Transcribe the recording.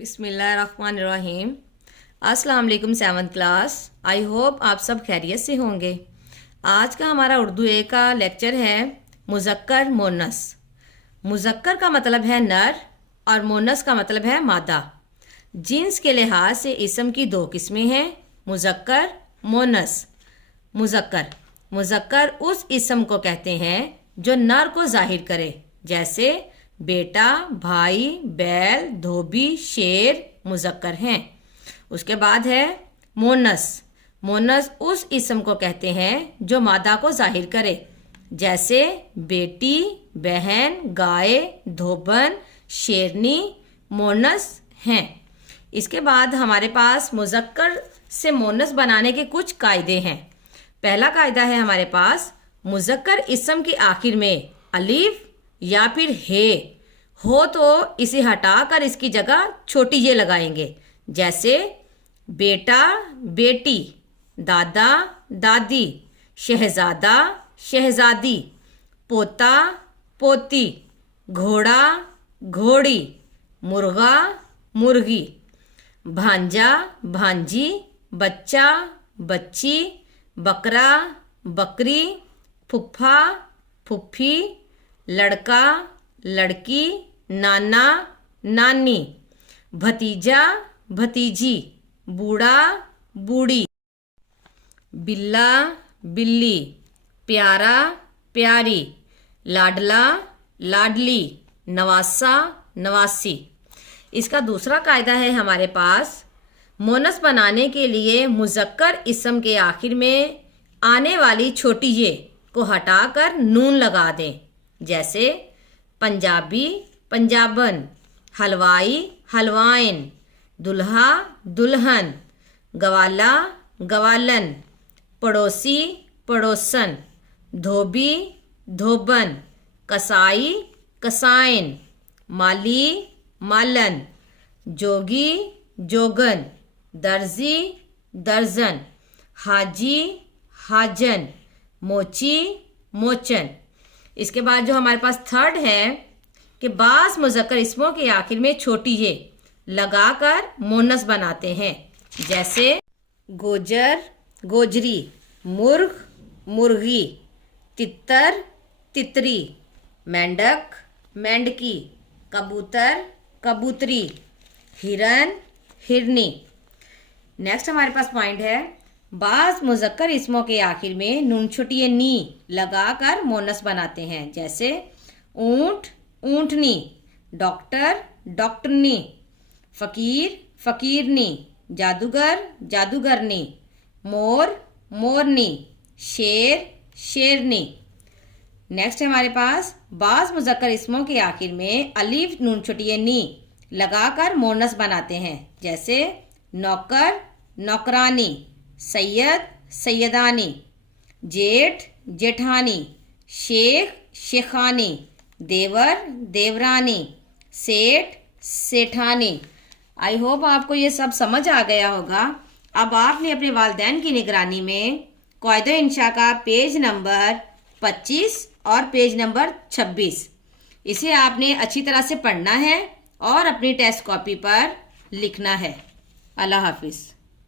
बिस्मिल्लाहिर्रहमानिर्रहीम। अस्सलाम वालेकुम 7th क्लास। आई होप आप सब खैरियत से होंगे। आज का हमारा उर्दू ए का लेक्चर है मुज़क्कर मोनस। मुज़क्कर का मतलब है नर और मोनस का मतलब है मादा। जिन्स के लिहाज से इसम की दो किस्में हैं, मुज़क्कर मोनस। मुज़क्कर उस इसम को कहते हैं जो नर को जाहिर करे, जैसे बेटा, भाई, बैल, धोबी, शेर मुज़क्कर हैं। उसके बाद है मोनस उस इसम को कहते हैं जो मादा को जाहिर करे, जैसे बेटी, बहन, गाय, धोबन, शेरनी मोनस हैं। इसके बाद हमारे पास मुज़क्कर से मोनस बनाने के कुछ कायदे हैं। पहला कायदा है हमारे पास, मुज़क्कर इसम के आखिर में अलीफ या फिर हे हो तो इसे हटाकर इसकी जगह छोटी ये लगाएंगे, जैसे बेटा, बेटी, दादा, दादी, शहजादा, शहजादी, पोता, पोती, घोड़ा, घोड़ी, मुर्गा, मुर्गी, भांजा, भांजी, बच्चा, बच्ची, बकरा, बकरी, फुफ्फा, फुफ्फी, लड़का, लड़की, नाना, नानी, भतीजा, भतीजी, बूढ़ा, बूढ़ी, बिल्ला, बिल्ली, प्यारा, प्यारी, लाडला, लाडली, नवासा, नवासी। इसका दूसरा कायदा है हमारे पास, मोनस बनाने के लिए मुज़क्कर इसम के आखिर में आने वाली छोटी ये को हटाकर नून लगा दें, जैसे पंजाबी, पंजाबन, हलवाई, हलवाइन, दुल्हा, दुल्हन, गवाला, गवालन, पड़ोसी, पड़ोसन, धोबी, धोबन, कसाई, कसाइन, माली, मालन, जोगी, जोगन, दर्जी, दर्जन, हाजी, हाजन, मोची, मोचन। इसके बाद जो हमारे पास थर्ड है कि बास मुज़क्कर इसमों के आखिर में छोटी ये लगाकर मोनस बनाते हैं, जैसे गोजर, गोजरी, मुर्ग, मुर्गी, तितर, तितरी, मेंढक, मेंढकी, कबूतर, कबूतरी, हिरन, हिरनी। नेक्स्ट हमारे पास पॉइंट है, बास मुज़क्कर इसमों के आखिर में नून छोटी नी लगाकर मोनस बनाते हैं, जैसे ऊंट, ऊंटनी, डॉक्टर, डॉक्टरनी, फकीर, फकीरनी, जादूगर, जादूगरनी, मोर, मोरनी, शेर, शेरनी। नेक्स्ट है हमारे पास, बास मुज़क्कर इसमों के आखिर में अलीफ नून छोटी नी लगाकर मोनस बनाते हैं, जैसे नौकर, नौकरानी, सैयद, सैयदानी, जेठ, जेठानी, शेख, शेखानी, देवर, देवरानी, सेठ, सेठानी। आई होप आपको ये सब समझ आ गया होगा। अब आपने अपने वालिदैन की निगरानी में कायदे इंशा का पेज नंबर 25 और पेज नंबर 26 इसे आपने अच्छी तरह से पढ़ना है और अपनी टेस्ट कॉपी पर लिखना है। अल्लाह हाफिज़।